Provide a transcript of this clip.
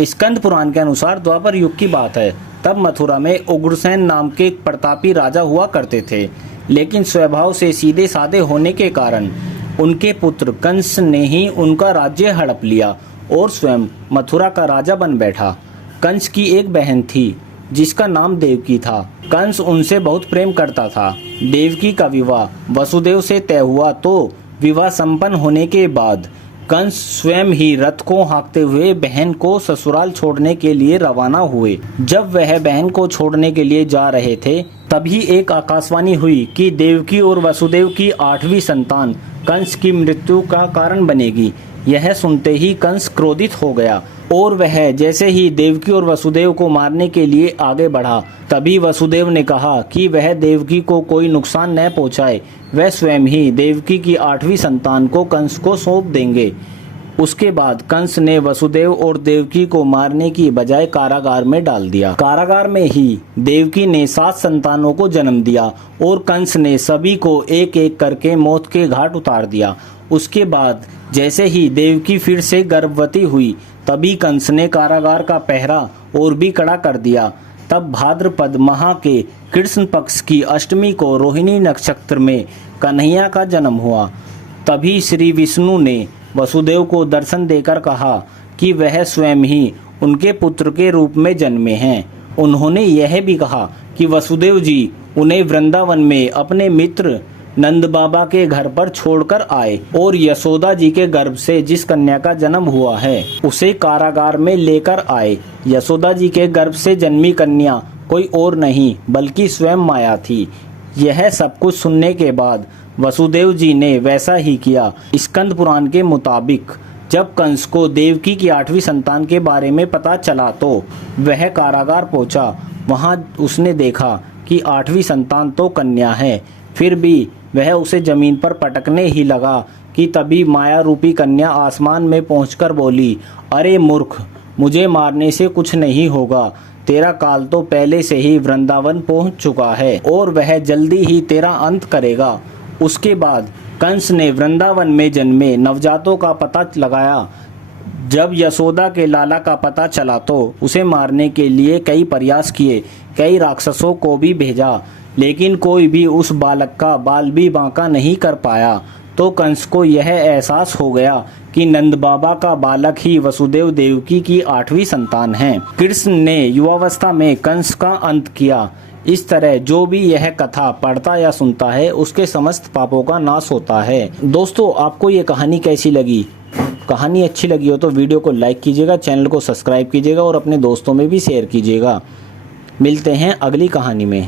स्कंद पुराण के अनुसार द्वापर युग की बात है। तब मथुरा में उग्रसेन नाम के एक प्रतापी राजा हुआ करते थे, लेकिन स्वभाव से सीधे साधे होने के कारण उनके पुत्र कंस ने ही उनका राज्य हड़प लिया और स्वयं मथुरा का राजा बन बैठा। कंस की एक बहन थी जिसका नाम देवकी था। कंस उनसे बहुत प्रेम करता था। देवकी का विवाह वसुदेव से तय हुआ तो विवाह संपन्न होने के बाद कंस स्वयं ही रथ को हाँकते हुए बहन को ससुराल छोड़ने के लिए रवाना हुए। जब वह बहन को छोड़ने के लिए जा रहे थे, तभी एक आकाशवाणी हुई कि देवकी और वसुदेव की 8वीं संतान कंस की मृत्यु का कारण बनेगी। यह सुनते ही कंस क्रोधित हो गया और वह जैसे ही देवकी और वसुदेव को मारने के लिए आगे बढ़ा, तभी वसुदेव ने कहा कि वह देवकी को कोई नुकसान न पहुंचाए। वह स्वयं ही देवकी की 8वीं संतान को कंस को सौंप देंगे। उसके बाद कंस ने वसुदेव और देवकी को मारने की बजाय कारागार में डाल दिया। कारागार में ही देवकी ने 7 संतानों को जन्म दिया और कंस ने सभी को एक एक करके मौत के घाट उतार दिया। उसके बाद जैसे ही देवकी फिर से गर्भवती हुई, तभी कंस ने कारागार का पहरा और भी कड़ा कर दिया। तब भाद्रपद माह के कृष्ण पक्ष की अष्टमी को रोहिणी नक्षत्र में कन्हैया का जन्म हुआ। तभी श्री विष्णु ने वसुदेव को दर्शन देकर कहा कि वह स्वयं ही उनके पुत्र के रूप में जन्मे हैं। उन्होंने यह भी कहा कि वसुदेव जी उन्हें वृंदावन में अपने मित्र नंद बाबा के घर पर छोड़कर आए और यशोदा जी के गर्भ से जिस कन्या का जन्म हुआ है उसे कारागार में लेकर आए। यशोदा जी के गर्भ से जन्मी कन्या कोई और नहीं बल्कि स्वयं माया थी। यह सब कुछ सुनने के बाद वसुदेव जी ने वैसा ही किया। स्कंद पुराण के मुताबिक जब कंस को देवकी की 8वीं संतान के बारे में पता चला तो वह कारागार पहुंचा। वहां उसने देखा कि 8वीं संतान तो कन्या है, फिर भी वह उसे जमीन पर पटकने ही लगा कि तभी माया रूपी कन्या आसमान में पहुंचकर बोली, अरे मूर्ख, मुझे मारने से कुछ नहीं होगा। तेरा काल तो पहले से ही वृंदावन पहुंच चुका है और वह जल्दी ही तेरा अंत करेगा। उसके बाद कंस ने वृंदावन में जन्मे नवजातों का पता लगाया। जब यशोदा के लाला का पता चला तो उसे मारने के लिए कई प्रयास किए, कई राक्षसों को भी भेजा, लेकिन कोई भी उस बालक का बाल भी बांका नहीं कर पाया। तो कंस को यह एहसास हो गया कि नंद बाबा का बालक ही वसुदेव देवकी की 8वीं संतान है। कृष्ण ने युवावस्था में कंस का अंत किया। इस तरह जो भी यह कथा पढ़ता या सुनता है उसके समस्त पापों का नाश होता है। दोस्तों, आपको ये कहानी कैसी लगी? कहानी अच्छी लगी हो तो वीडियो को लाइक कीजिएगा, चैनल को सब्सक्राइब कीजिएगा और अपने दोस्तों में भी शेयर कीजिएगा। मिलते हैं अगली कहानी में।